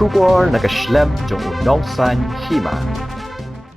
Shubor naka-Snem jong unongsan Hima.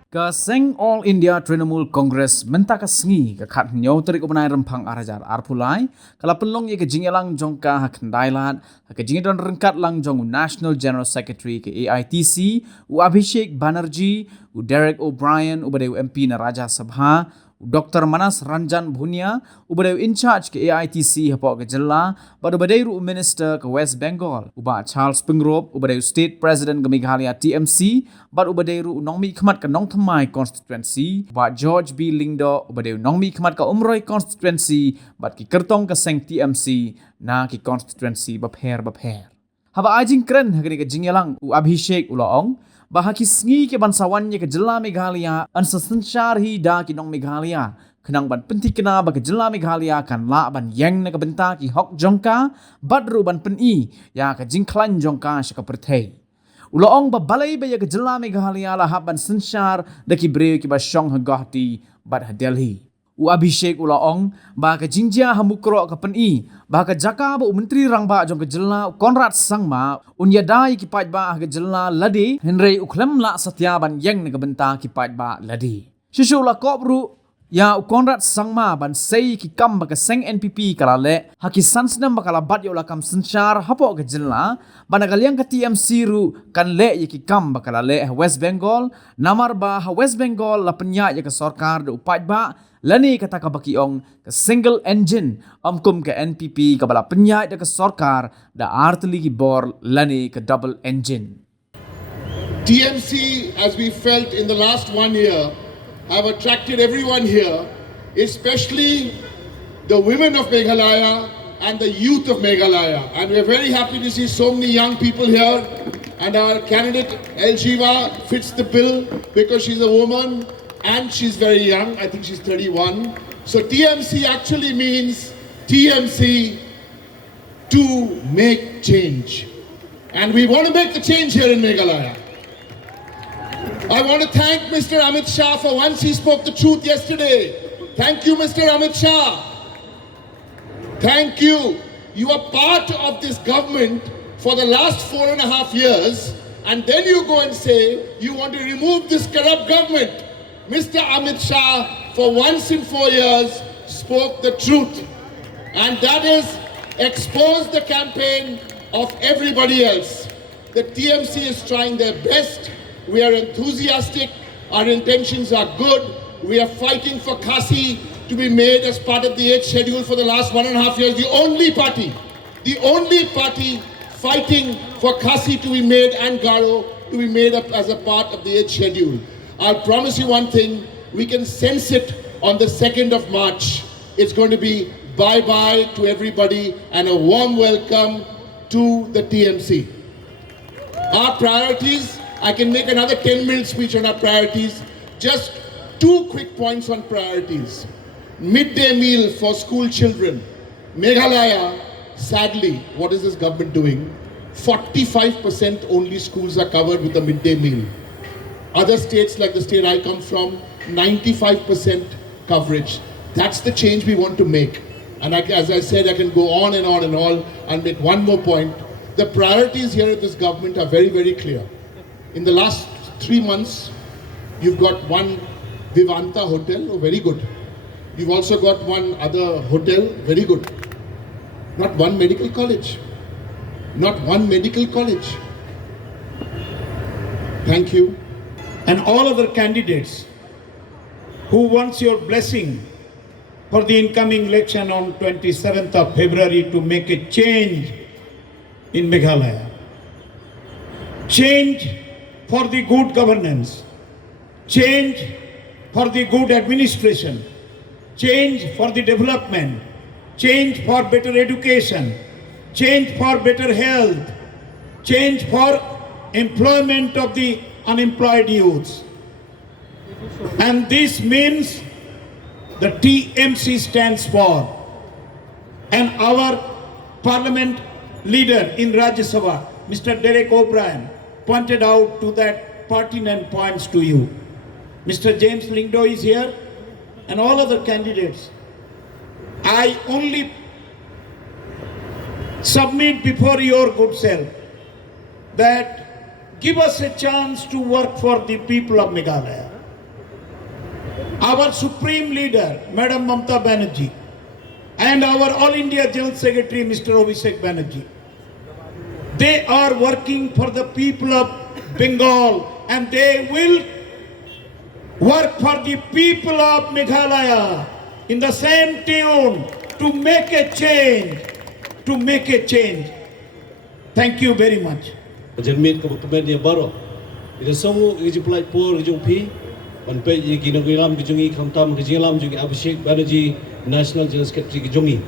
Ka Seng All India Trinamool Congress menta ka sngi ka khat nyaw tarik upanay rempang arajar arpulai kala penlong ye ka jingelang jong ka hakndailat ka jingedon rengkat lang jong National General Secretary ke AITC u Abhishek Banerjee u Derek O'Brien u badeu MP na Raja Sabha Dr. Manas Ranjan Bhunia ubadeu in charge ke AITC hapok ke jilla badu badeu minister ke West Bengal uba Charles Pingrop ubadeu state president ke Meghalaya TMC bad ubadeu nongmi khmat ke Nong Thamai constituency uba George B Lingdo ubadeu nongmi khmat ke Umroi constituency bad ki Kertong ke Seng TMC na ki constituency bapher haba ajing kren hagni ke jingelang u Abhishek ulaong bahaki sngi ke bansawannya ke jela Meghalaya an sesensyar hi da ki nong Meghalaya kenang ban penti kena ba ke jela Meghalaya kan la ban yang na ke benta ki hok jongka badru ban peni ya ke jingklan jongka syaka perthei uloong ba balai ba ya ke jela Meghalaya la ban sensyar da ki bre ki ba syong hagahti bad ha Delhi u Abhishek ulaong ba ke jingjia hamukro ke peni ba ke jaka ba menteri rangba jong ke jela Conrad sangma unya dai ki paj ba ke jela ladi henrei uklem la satya ban yang ne ke benta ki paj ba ladi shishu la kopru ya Conrad sangma ban sei ki kam ba ke Seng NPP kala le haki sansnam ba kala bat yo la kam sensyar hapo ke jela ban kaliang ke TMC ru kan le ye ki kam ba kala le West Bengal namar ba West Bengal la penya ye ke sarkar de upaj ba lani kata ka bakiong ke single engine amkum ke NPP ka bala penyai de ke sarkar da artli ki bor lani ke double engine. TMC, as we felt in the last 1 year, have attracted everyone here, especially the women of Meghalaya and the youth of Meghalaya. And we are very happy to see so many young people here. And our candidate, El Jiva, fits the bill because she's a woman and she's very young. I think she's 31. So TMC actually means TMC to make change. And we want to make the change here in Meghalaya. I want to thank Mr. Amit Shah for once he spoke the truth yesterday. Thank you, Mr. Amit Shah. Thank you. You are part of this government for the last 4.5 years, and then you go and say you want to remove this corrupt government. Mr. Amit Shah, for once in 4 years, spoke the truth. And that is exposed the campaign of everybody else. The TMC is trying their best. We are enthusiastic. Our intentions are good. We are fighting for Kasi to be made as part of the 8th schedule for the last 1.5 years. The only party fighting for Kasi to be made and Garo to be made up as a part of the 8th schedule. I'll promise you one thing, we can sense it on the 2nd of March. It's going to be bye-bye to everybody and a warm welcome to the TMC. Our priorities, I can make another 10-minute speech on our priorities. Just 2 quick points on priorities. Midday meal for school children. Meghalaya, sadly, what is this government doing? 45% only schools are covered with a midday meal. Other states, like the state I come from, 95% coverage. That's the change we want to make. And as I said, I can go on and on and on. I'll make one more point. The priorities here at this government are very, very clear. In the last 3 months, you've got one Vivanta hotel, oh, very good. You've also got one other hotel, very good. Not one medical college. Not one medical college. Thank you. And all other candidates who wants your blessing for the incoming election on 27th of February to make a change in Meghalaya. Change for the good governance. Change for the good administration. Change for the development. Change for better education. Change for better health. Change for employment of the unemployed youths. And this means the TMC stands for, and our parliament leader in Rajya Sabha, Mr. Derek O'Brien, pointed out to that pertinent points to you. Mr. James Lingdo is here and all other candidates. I only submit before your good self that give us a chance to work for the people of Meghalaya. Our Supreme Leader, Madam Mamata Banerjee, and our All India General Secretary, Mr. Abhishek Banerjee, they are working for the people of Bengal, and they will work for the people of Meghalaya in the same tune to make a change, Thank you very much. Jermit ke pemedia baru. Ida semua kerja pelai por kerja pi. Panpai je kini gilam kejungi kamtam kejilam jungi Abhishek Banerjee National General Secretary kejungi.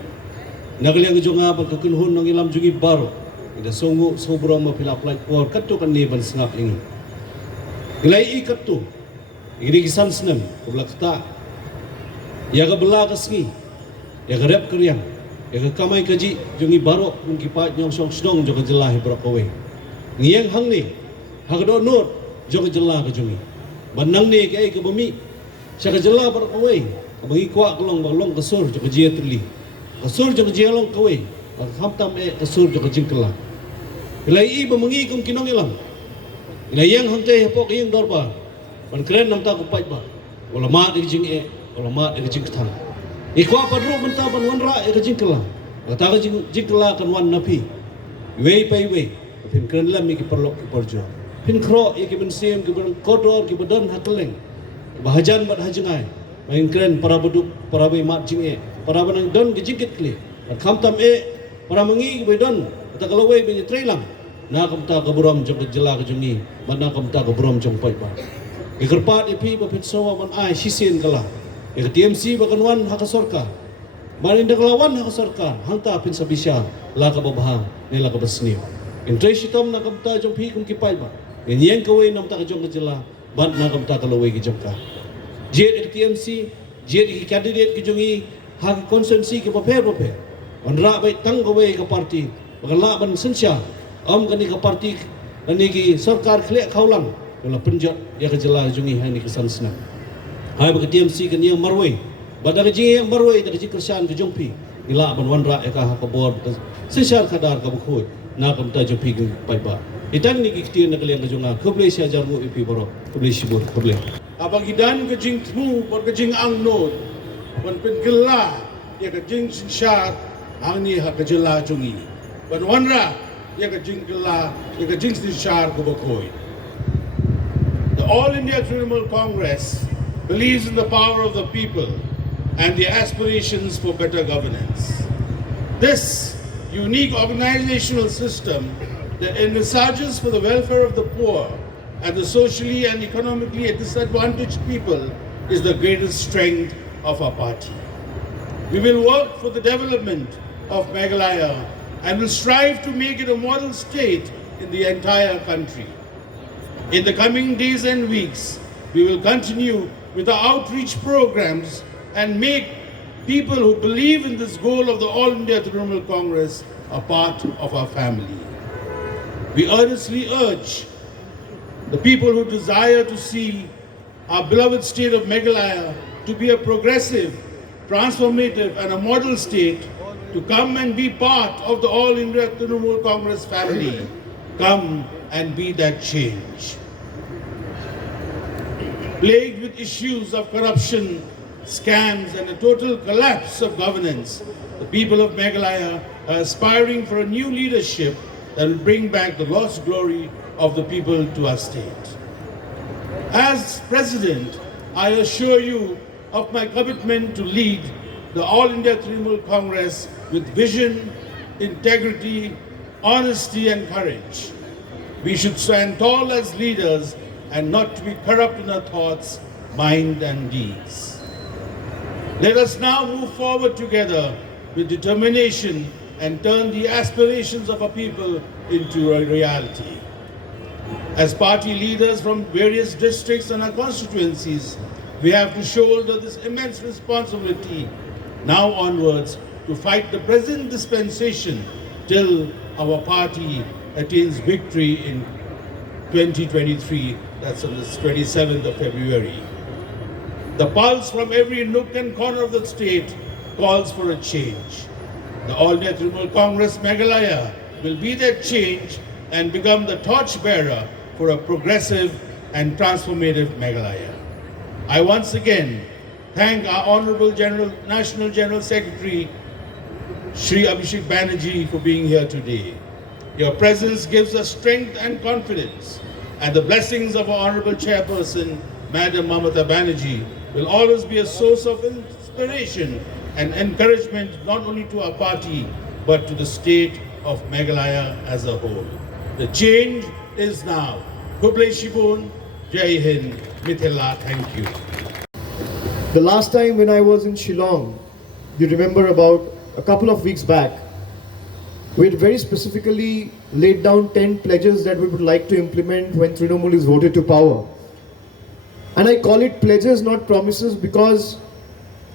Nagaliang kejunga pan kekunhun ngilam jungi baru. Ida semua sobrang mapila pelai por katu kan ni ban sengap ini. Ilai katu. Ini kisan Snem kubla kata. Ya ke bela kesngi. Ya ke rep keriang. Ya ke kamai kaji jungi baru mungkin pat nyong song sedong juga jelah berakawai. Ngiang hang ni, hagdo not juga jelah kejungi. Banang ni ke ke bumi, syaka jelah berakawai. Bagi kuat kelong balong kesur juga jia terli. Kesur juga jia long kawai. Hamtam kesur juga jingkelah. Ilai bemengi kum kinong ilang. Ilai yang hang teh pok yang dorba. Ban keren nam ta ku pai ba. Ulama de jing ulama de jing thang. Ikwa padru mentah ban wanra ke jingkelah. Kata ke jingkelah kan wan napi. Wei pai wei. Pin keren lam ki perlok ki perjo. Pin kro ki ben sem ki ben kodor ki badan hakeleng. Bahajan bat hajengai. Main keren para beduk para wei mat jing para banang don ki jingkit kli. Khamtam para mengi ki bedon. Kata kalau wei ben trelang. Na kamta ka buram jong ke jela ke jungi. Mana kamta ka buram jong pai ba. Ikerpat ipi ba pin sawa man ai sisen kala. Yang TMC bahkan wan hak sorka, marinda kelawan hak sorka, hangta pin sabisya, laka babahang, nila ka basniw. Intray sitam na kamta jong pi kum kipay ba, yang kaway nam ta ka jong kajela, ban na kamta kalaway ki jong ka. Jet TMC, jet ki candidate ki jongi hak konsensi ki paper, wanra bay tang kaway ka parti, bahkan la ban sensya, kani ka parti, kani ki sarkar kle kaulang, wala penjat ya kajela jongi hai ni kesan Snem. Hai bagi TMC kan yang marwai, badar je yang marwai dari kersian ke jompi, ila ban wanra eka hakabor, sesar kadar kabukut, na kamta jompi pai ba. Itang ni kiktian nak kalian kejunga, keblei si ajarmu ipi borok, keblei sibur, keblei. Abagidan kejing tmu, bor kejing ang nod, ban penggelah ya kejing sinshat, ang ni hakajela jungi. Ban wanra ya kejing gelah, ya kejing sinshat kubukoi. The All India Trinamool Congress believes in the power of the people and their aspirations for better governance. This unique organizational system that envisages for the welfare of the poor and the socially and economically disadvantaged people is the greatest strength of our party. We will work for the development of Meghalaya and will strive to make it a model state in the entire country. In the coming days and weeks, we will continue with our outreach programs and make people who believe in this goal of the All India Trinamool Congress a part of our family. We earnestly urge the people who desire to see our beloved state of Meghalaya to be a progressive, transformative and a model state to come and be part of the All India Trinamool Congress family. Come and be that change. Plagued with issues of corruption, scams and a total collapse of governance, the people of Meghalaya are aspiring for a new leadership that will bring back the lost glory of the people to our state. As President, I assure you of my commitment to lead the All India Trinamool Congress with vision, integrity, honesty and courage. We should stand tall as leaders and not to be corrupt in our thoughts, mind and deeds. Let us now move forward together with determination and turn the aspirations of our people into a reality. As party leaders from various districts and our constituencies, we have to shoulder this immense responsibility now onwards to fight the present dispensation till our party attains victory in 2023, that's on the 27th of February. The pulse from every nook and corner of the state calls for a change. The All India Trinamool Congress Meghalaya will be that change and become the torchbearer for a progressive and transformative Meghalaya. I once again thank our Honorable National General Secretary, Shri Abhishek Banerjee, for being here today. Your presence gives us strength and confidence, and the blessings of our Honorable Chairperson, Madam Mamata Banerjee, will always be a source of inspiration and encouragement not only to our party, but to the state of Meghalaya as a whole. The change is now. Kublai Shibun, Jai Hind, Mithila, thank you. The last time when I was in Shillong, you remember about a couple of weeks back, we had very specifically laid down 10 pledges that we would like to implement when Trinamool is voted to power. And I call it pledges, not promises, because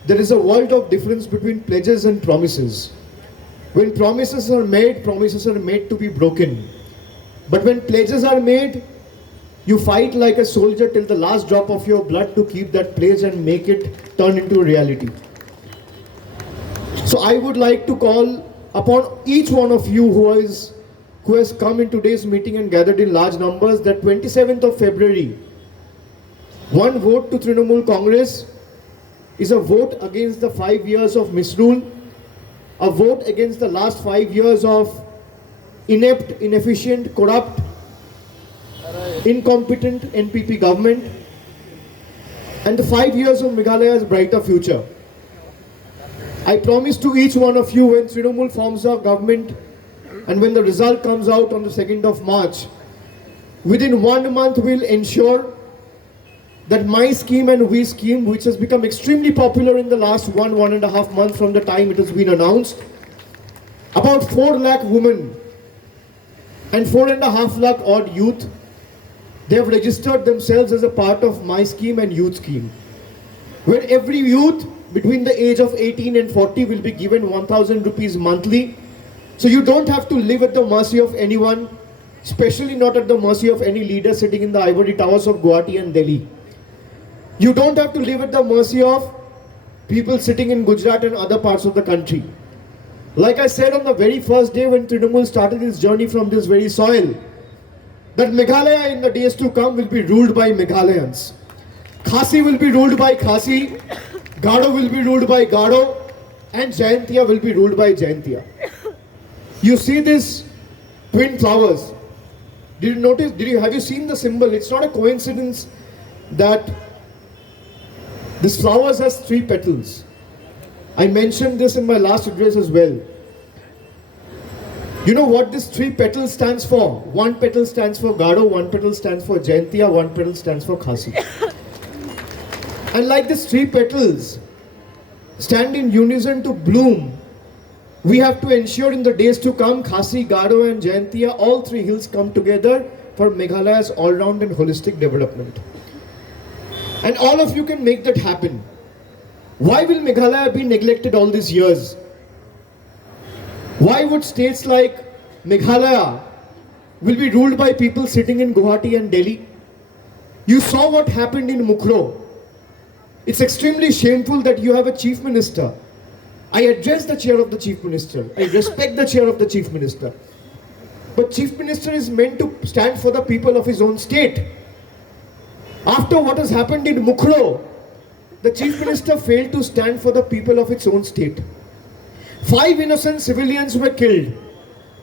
there is a world of difference between pledges and promises. When promises are made to be broken. But when pledges are made, you fight like a soldier till the last drop of your blood to keep that pledge and make it turn into reality. So I would like to call upon each one of you who has come in today's meeting and gathered in large numbers that 27th of February, one vote to Trinamool Congress is a vote against the 5 years of misrule, a vote against the last 5 years of inept, inefficient, corrupt, incompetent NPP government, and the 5 years of Meghalaya's brighter future. I promise to each one of you, when Trinamool forms our government and when the result comes out on the 2nd of March, within 1 month we'll ensure that my scheme and we scheme, which has become extremely popular in the last 1.5 months from the time it has been announced, about 4 lakh women and 4.5 lakh odd youth, they have registered themselves as a part of my scheme and youth scheme, where every youth between the age of 18 and 40 will be given 1,000 rupees monthly. So you don't have to live at the mercy of anyone, especially not at the mercy of any leader sitting in the ivory towers of Guwahati and Delhi. You don't have to live at the mercy of people sitting in Gujarat and other parts of the country. Like I said on the very first day when Trinamool started its journey from this very soil, that Meghalaya in the days to come will be ruled by Meghalayans. Khasi will be ruled by Khasi, Gado will be ruled by Gado, and Jaintia will be ruled by Jaintia. You see these twin flowers. Did you notice, have you seen the symbol? It's not a coincidence that this flowers has 3 petals. I mentioned this in my last address as well. You know what this 3 petals stands for? 1 petal stands for Gado, 1 petal stands for Jaintia, 1 petal stands for Khasi. And like these 3 petals stand in unison to bloom, we have to ensure in the days to come, Khasi, Gado and Jaintia, all 3 hills come together for Meghalaya's all-round and holistic development. And all of you can make that happen. Why will Meghalaya be neglected all these years? Why would states like Meghalaya will be ruled by people sitting in Guwahati and Delhi? You saw what happened in Mukro. It's extremely shameful that you have a chief minister. I address the chair of the chief minister. I respect the chair of the chief minister. But chief minister is meant to stand for the people of his own state. After what has happened in Mukro, the chief minister failed to stand for the people of its own state. 5 innocent civilians were killed.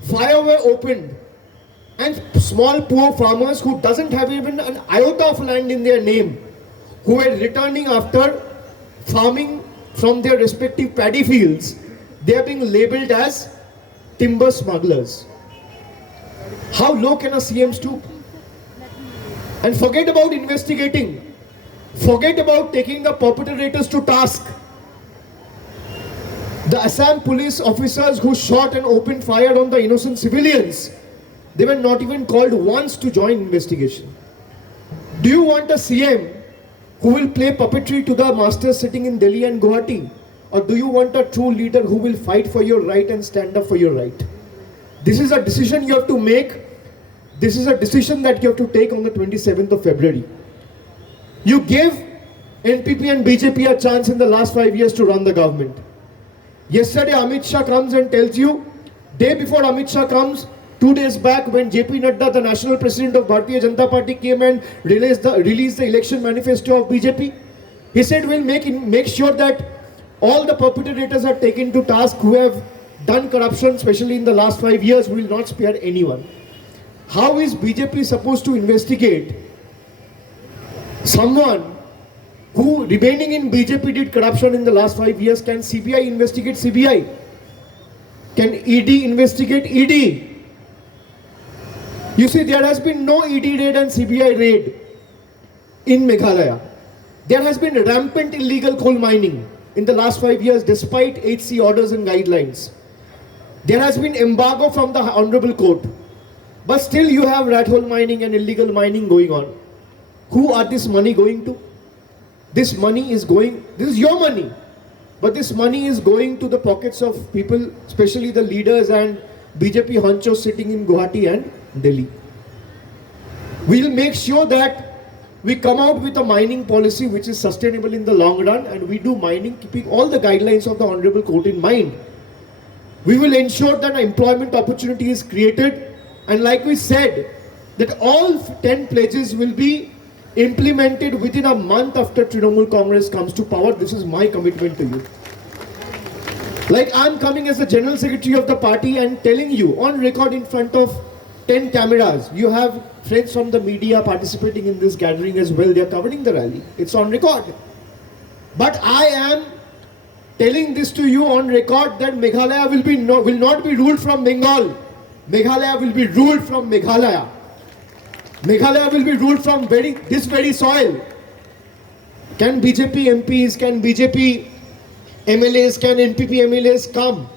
Fire were opened. And small poor farmers who doesn't have even an iota of land in their name, who were returning after farming from their respective paddy fields, they are being labelled as timber smugglers. How low can a CM stoop? And forget about investigating. Forget about taking the perpetrators to task. The Assam police officers who shot and opened fire on the innocent civilians, they were not even called once to join investigation. Do you want a CM who will play puppetry to the masters sitting in Delhi and Guwahati? Or do you want a true leader who will fight for your right and stand up for your right? This is a decision you have to make. This is a decision that you have to take on the 27th of February. You gave NPP and BJP a chance in the last 5 years to run the government. Yesterday Amit Shah comes and tells you, day before Amit Shah comes, 2 days back when JP Nadda, the national president of Bharatiya Janata Party, came and released the election manifesto of BJP. He said we'll make sure that all the perpetrators are taken to task who have done corruption, especially in the last 5 years. We will not spare anyone. How is BJP supposed to investigate someone who remaining in BJP did corruption in the last 5 years? Can CBI investigate CBI? Can ED investigate ED? You see, there has been no ED raid and CBI raid in Meghalaya. There has been rampant illegal coal mining in the last 5 years despite HC orders and guidelines. There has been embargo from the Honorable Court. But still you have rat hole mining and illegal mining going on. Who are this money going to? This money is going, this is your money. But this money is going to the pockets of people, especially the leaders and BJP honchos sitting in Guwahati and Delhi. We will make sure that we come out with a mining policy which is sustainable in the long run, and we do mining keeping all the guidelines of the Honorable Court in mind. We will ensure that employment opportunity is created, and like we said, that all 10 pledges will be implemented within a month after Trinamool Congress comes to power. This is my commitment to you. Like I'm coming as the General Secretary of the party and telling you on record in front of 10 cameras. You have friends from the media participating in this gathering as well. They are covering the rally. It's on record. But I am telling this to you on record that Meghalaya will not be ruled from Bengal. Meghalaya will be ruled from Meghalaya. Meghalaya will be ruled from this very soil. Can BJP MPs, can BJP MLAs, can NPP MLAs come,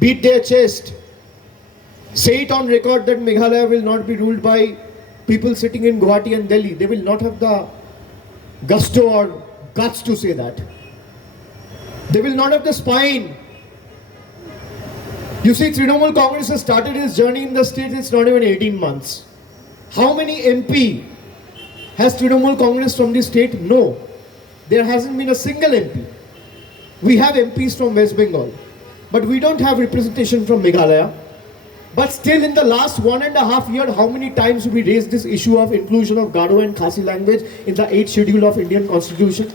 beat their chest, say it on record that Meghalaya will not be ruled by people sitting in Guwahati and Delhi? They will not have the gusto or guts to say that. They will not have the spine. You see, Trinamool Congress has started its journey in the state. It's not even 18 months. How many MP has Trinamool Congress from the state? No. There hasn't been a single MP. We have MPs from West Bengal, but we don't have representation from Meghalaya. But still in the last 1.5 years, how many times we raised this issue of inclusion of Garo and Khasi language in the 8th schedule of Indian Constitution?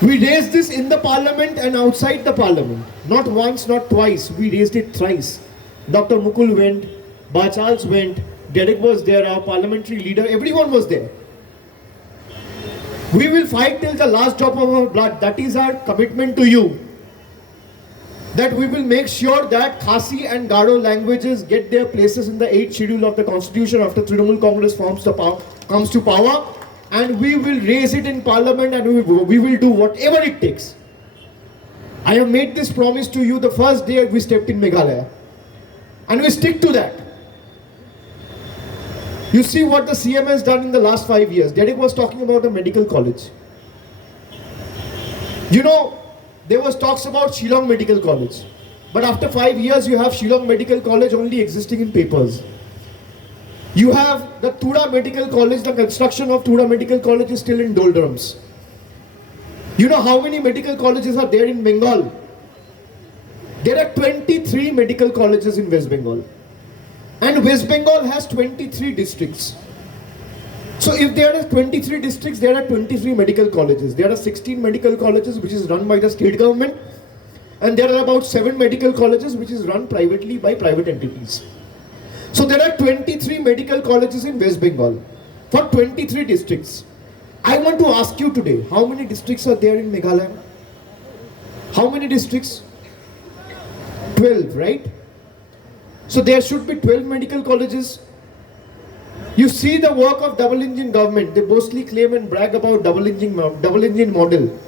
We raised this in the parliament and outside the parliament. Not once, not twice. We raised it thrice. Dr. Mukul went, Bachals went, Derek was there, our parliamentary leader, everyone was there. We will fight till the last drop of our blood. That is our commitment to you. That we will make sure that Khasi and Garo languages get their places in the 8th schedule of the Constitution after Trinamool Congress comes to power. And we will raise it in parliament, and we will do whatever it takes. I have made this promise to you the first day we stepped in Meghalaya. And we stick to that. You see what the CM has done in the last 5 years. Derek was talking about a medical college. You know, there was talks about Shillong Medical College. But after 5 years, you have Shillong Medical College only existing in papers. You have the Tura Medical College, the construction of Tura Medical College is still in doldrums. You know how many medical colleges are there in Bengal? There are 23 medical colleges in West Bengal. And West Bengal has 23 districts. So if there are 23 districts, there are 23 medical colleges. There are 16 medical colleges which is run by the state government. And there are about 7 medical colleges which is run privately by private entities. So there are 23 medical colleges in West Bengal for 23 districts. I want to ask you today, how many districts are there in Meghalaya? How many districts? 12, right? So there should be 12 medical colleges. You see the work of double engine government. They mostly claim and brag about double engine model.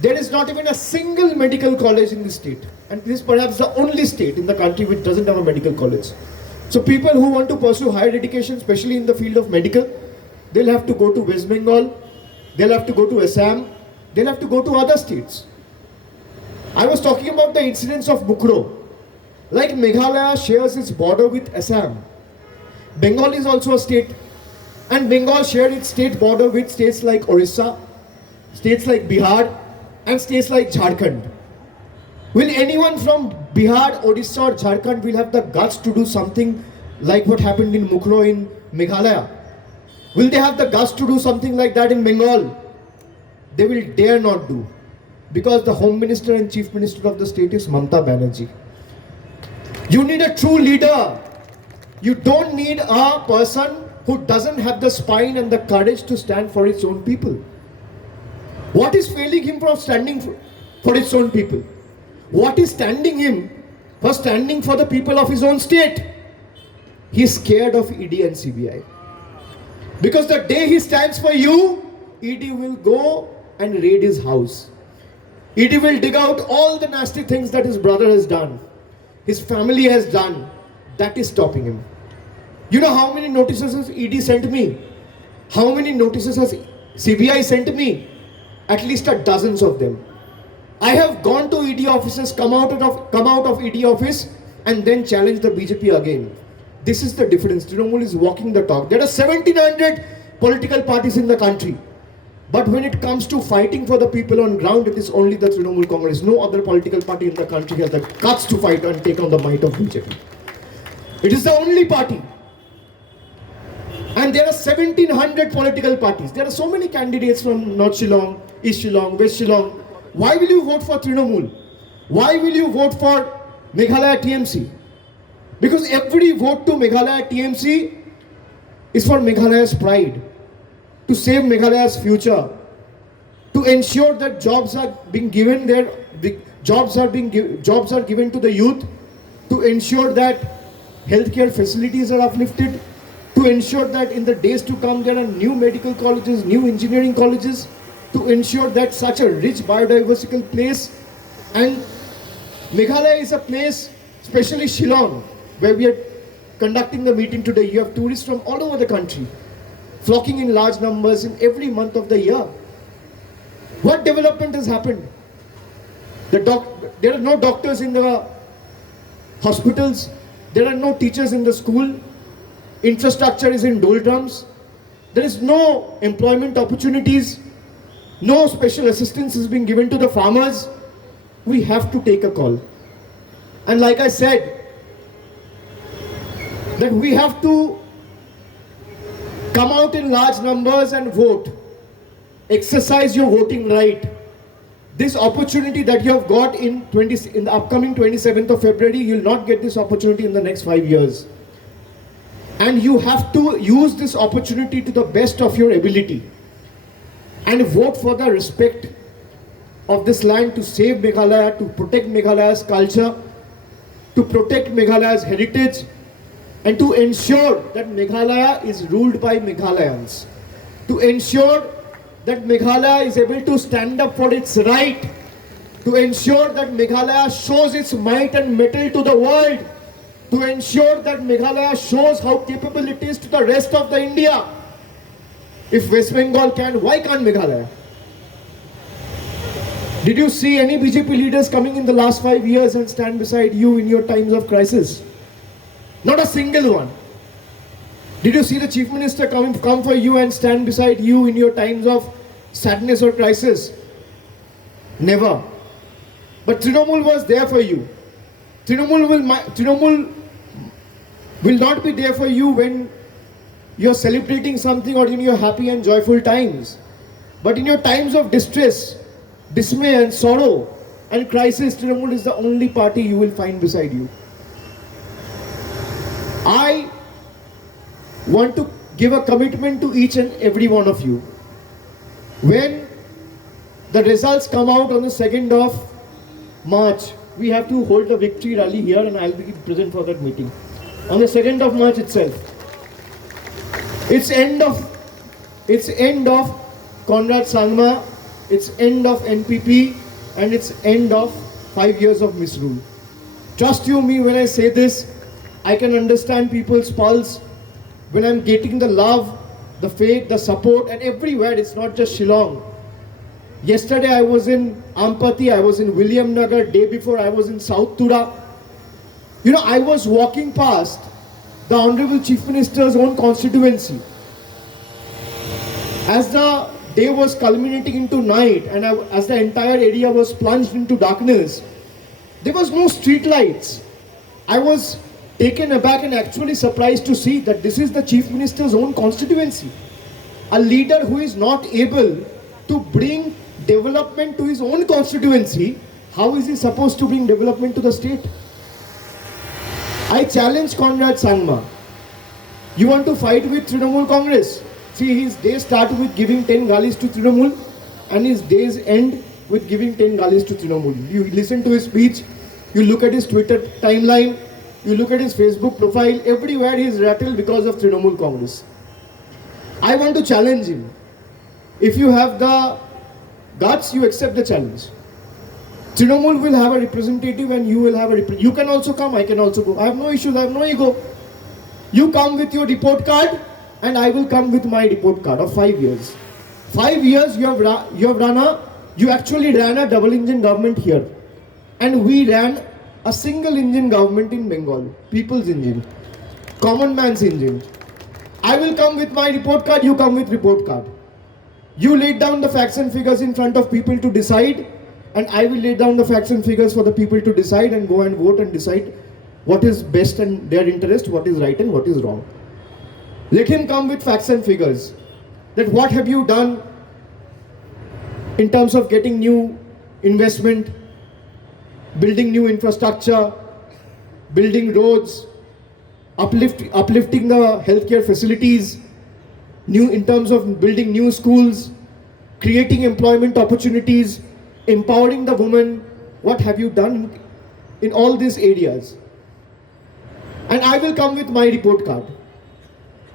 There is not even a single medical college in the state. And this is perhaps the only state in the country which doesn't have a medical college. So people who want to pursue higher education, especially in the field of medical, they'll have to go to West Bengal, they'll have to go to Assam, they'll have to go to other states. I was talking about the incidents of Bukro. Like Meghalaya shares its border with Assam. Bengal is also a state, and Bengal shared its state border with states like Orissa, states like Bihar, and states like Jharkhand. Will anyone from Bihar, Odisha or Jharkhand will have the guts to do something like what happened in Mukro in Meghalaya? Will they have the guts to do something like that in Bengal? They will dare not do. Because the Home Minister and Chief Minister of the state is Mamata Banerjee. You need a true leader. You don't need a person who doesn't have the spine and the courage to stand for its own people. What is failing him from standing for its own people? What is standing him for standing for the people of his own state? He is scared of ED and CBI. Because the day he stands for you, ED will go and raid his house. ED will dig out all the nasty things that his brother has done, his family has done. That is stopping him. You know how many notices has ED sent me? How many notices has CBI sent me? At least dozens of them. I have gone to ED offices, come out of ED office and then challenge the BJP again. This is the difference. Trinamool is walking the talk. There are 1700 political parties in the country. But when it comes to fighting for the people on ground, it is only the Trinamool Congress. No other political party in the country has the guts to fight and take on the might of BJP. It is the only party. And there are 1700 political parties. There are so many candidates from North Shillong, East Shillong, West Shillong. Why will you vote for Trinamool? Why will you vote for Meghalaya TMC? Because every vote to Meghalaya TMC is for Meghalaya's pride, to save Meghalaya's future, to ensure that jobs are being given there, jobs are given to the youth, to ensure that healthcare facilities are uplifted, to ensure that in the days to come there are new medical colleges, new engineering colleges, to ensure that such a rich biodiversical place. And Meghalaya is a place, especially Shillong, where we are conducting the meeting today. You have tourists from all over the country flocking in large numbers in every month of the year. What development has happened? There are no doctors in the hospitals. There are no teachers in the school. Infrastructure is in doldrums. There is no employment opportunities. No special assistance is being given to the farmers. We have to take a call. And like I said, that we have to come out in large numbers and vote. Exercise your voting right. This opportunity that you have got in the upcoming 27th of February, you will not get this opportunity in the next 5 years. And you have to use this opportunity to the best of your ability and vote for the respect of this land, to save Meghalaya, to protect Meghalaya's culture, to protect Meghalaya's heritage, and to ensure that Meghalaya is ruled by Meghalayans, to ensure that Meghalaya is able to stand up for its right, to ensure that Meghalaya shows its might and mettle to the world, to ensure that Meghalaya shows how capable it is to the rest of the India. If West Bengal can, why can't Meghalaya? Did you see any BJP leaders coming in the last 5 years and stand beside you in your times of crisis? Not a single one. Did you see the Chief Minister come for you and stand beside you in your times of sadness or crisis? Never. But Trinamool was there for you. Trinamool will not be there for you when you are celebrating something or in your happy and joyful times. But in your times of distress, dismay and sorrow and crisis, Trinamool is the only party you will find beside you. I want to give a commitment to each and every one of you. When the results come out on the 2nd of March, we have to hold a victory rally here and I'll be present for that meeting. On the 2nd of March itself. It's end of Conrad Sangma, it's end of NPP, and it's end of 5 years of misrule. Trust you me when I say this, I can understand people's pulse when I'm getting the love, the faith, the support, and everywhere. It's not just Shillong. Yesterday I was in Ampati, I was in William Nagar, day before I was in South Tura. You know, I was walking past the Honorable Chief Minister's own constituency. As the day was culminating into night and as the entire area was plunged into darkness, There was no street lights. I was taken aback and actually surprised to see that this is the Chief Minister's own constituency. A leader who is not able to bring development to his own constituency, how is he supposed to bring development to the state? I challenge Conrad Sangma. You want to fight with Trinamool Congress? See, his days start with giving 10 galis to Trinamool and his days end with giving 10 galis to Trinamool. You listen to his speech, you look at his Twitter timeline, you look at his Facebook profile, everywhere he is rattled because of Trinamool Congress. I want to challenge him. If you have the guts, you accept the challenge. Trinamool will have a representative and you will have a representative. You can also come, I can also go. I have no issues, I have no ego. You come with your report card and I will come with my report card of 5 years. 5 years you actually ran a double engine government here. And we ran a single engine government in Bengal. People's engine. Common man's engine. I will come with my report card, you come with report card. You laid down the facts and figures in front of people to decide, and I will lay down the facts and figures for the people to decide and go and vote and decide what is best in their interest, what is right and what is wrong. Let him come with facts and figures. That what have you done in terms of getting new investment, building new infrastructure, building roads, uplifting the healthcare facilities, in terms of building new schools, creating employment opportunities, empowering the women. What have you done in all these areas? And I will come with my report card.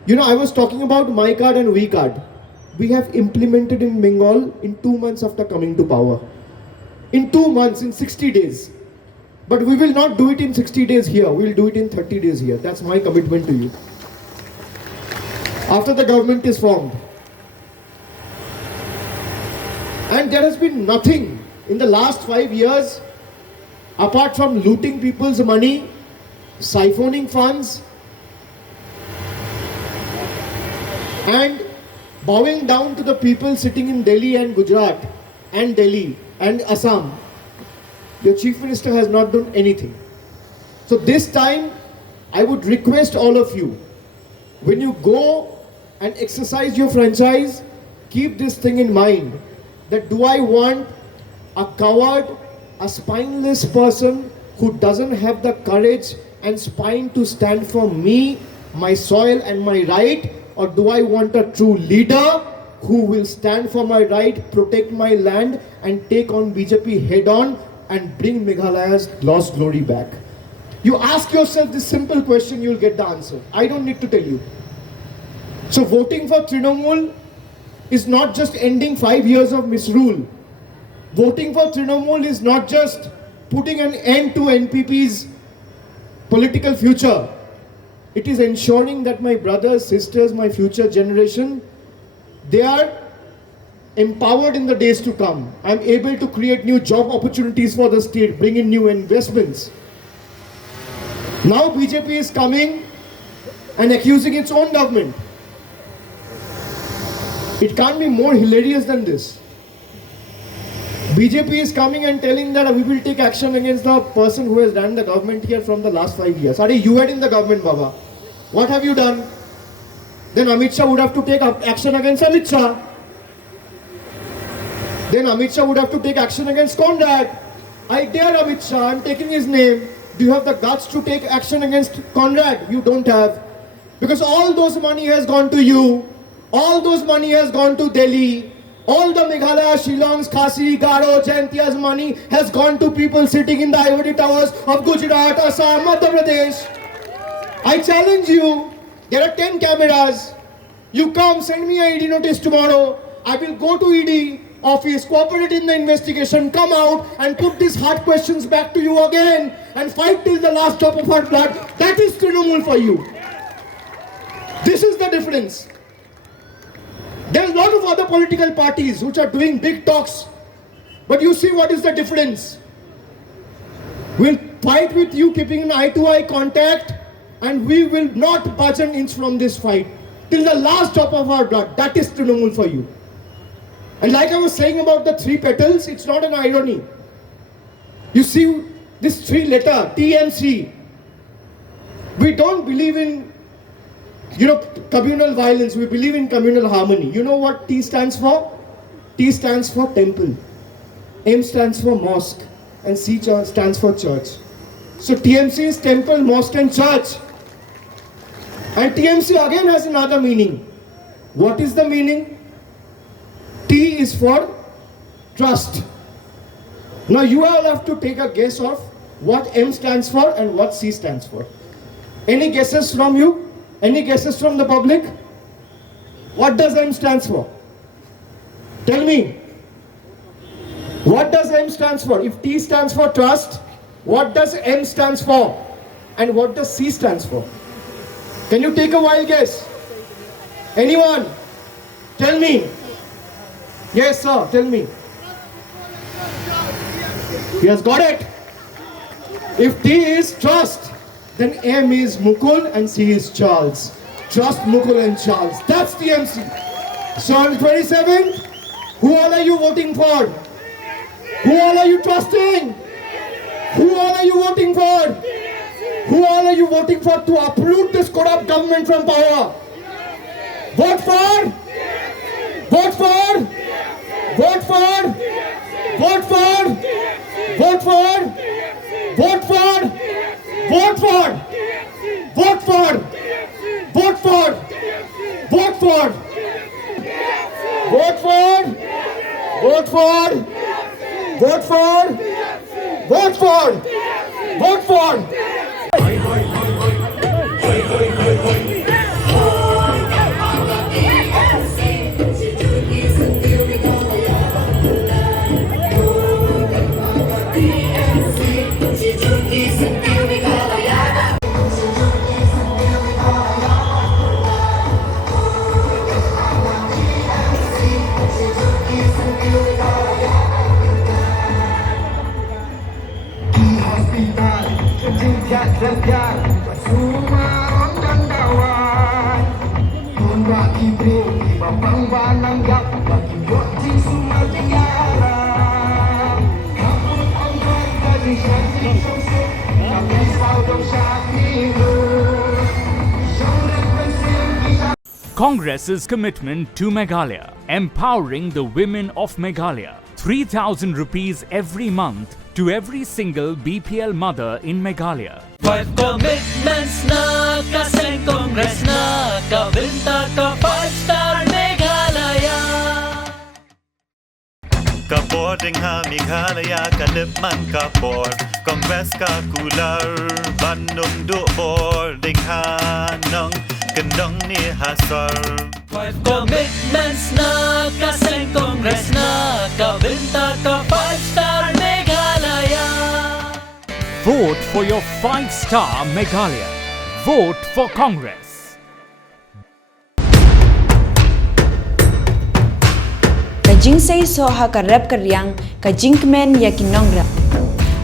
You know, I was talking about my card and we card. We have implemented in Bengal in 2 months after coming to power. In 2 months, in 60 days. But we will not do it in 60 days here. We will do it in 30 days here. That's my commitment to you. After the government is formed. And there has been nothing in the last 5 years apart from looting people's money, siphoning funds, and bowing down to the people sitting in Delhi and Gujarat and Delhi and Assam. Your Chief Minister has not done anything. So this time, I would request all of you, when you go and exercise your franchise, keep this thing in mind, that do I want a coward, a spineless person who doesn't have the courage and spine to stand for me, my soil and my right, or do I want a true leader who will stand for my right, protect my land and take on BJP head on and bring Meghalaya's lost glory back? You ask yourself this simple question, you'll get the answer. I don't need to tell you. So voting for Trinamool is not just ending 5 years of misrule. Voting for Trinamool is not just putting an end to NPP's political future. It is ensuring that my brothers, sisters, my future generation, they are empowered in the days to come. I'm able to create new job opportunities for the state, bring in new investments. Now BJP is coming and accusing its own government. It can't be more hilarious than this. BJP is coming and telling that we will take action against the person who has run the government here from the last 5 years. Are you had in the government, Baba? What have you done? Then Amit Shah would have to take action against Amit Shah. Then Amit Shah would have to take action against Conrad. I dare Amit Shah, I'm taking his name. Do you have the guts to take action against Conrad? You don't have. Because all those money has gone to you. All those money has gone to Delhi. All the Meghalaya, Shillong's, Khasi, Garo, Jaintia's money has gone to people sitting in the ivory towers of Gujarat, Assam, Madhya Pradesh. I challenge you. There are 10 cameras. You come, send me a ED notice tomorrow. I will go to ED office, cooperate in the investigation, come out and put these hard questions back to you again and fight till the last drop of our blood. That is Trinamool for you. This is the difference. There are a lot of other political parties which are doing big talks. But you see what is the difference. We'll fight with you keeping an eye-to-eye contact and we will not budge an inch from this fight till the last drop of our blood. That is Trinamool for you. And like I was saying about the 3 petals, it's not an irony. You see this 3-letter TMC. We don't believe in, communal violence. We believe in communal harmony. You know what T stands for? T stands for temple. M stands for mosque. And C stands for church. So TMC is temple, mosque and church. And TMC again has another meaning. What is the meaning? T is for trust. Now you all have to take a guess of what M stands for and what C stands for. Any guesses from you? Any guesses from the public? What does M stands for? Tell me. What does M stands for? If T stands for trust, what does M stands for? And what does C stands for? Can you take a wild guess? Anyone? Tell me. Yes, sir, tell me. He has got it. If T is trust, then M is Mukul and C is Charles. Trust, Mukul and Charles. That's TMC. So on 27th, who all are you voting for? Who all are you trusting? Who all are you voting for? Who all are you voting for to uproot this corrupt government from power? Vote for? Vote for? Vote for? Vote for? Vote for? Vote for? Vote for? Vote for? Vote for? Vote for? Vote for? Vote for? Vote for? Vote for? Vote for? Congress's commitment to Meghalaya, empowering the women of Meghalaya. 3,000 rupees every month to every single BPL mother in Meghalaya. 5 commitments na kaseng Congress na kabinta ka 5-star Meghalaya. Kapor ding ha Meghalaya kalipman kapor Congress ka kular Bandung du bor ding ha nong kendong ni hasar 5 commitments na kaseng Congress na kabinta ka 5-star Meghalaya. Vote for your 5-star Meghalaya. Vote for Congress. Kajing say so ha karap karyang kajing men ya kinongra.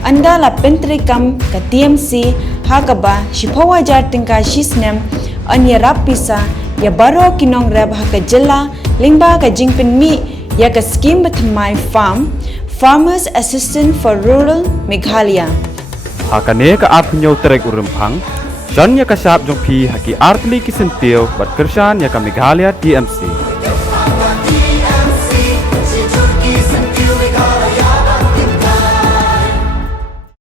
Anda la pentrikam ka TMC ha kaba shipawa jar tingka Snem anya rapisa ya baro kinongra ha ka jilla lingba kajing penmi ya ka scheme batmai Farmers Assistant for Rural Meghalaya. Hakane ka apnyo terek urempang, John ya kasap jong pi haki artli kisentil bat kershan ya ka Meghalaya TMC.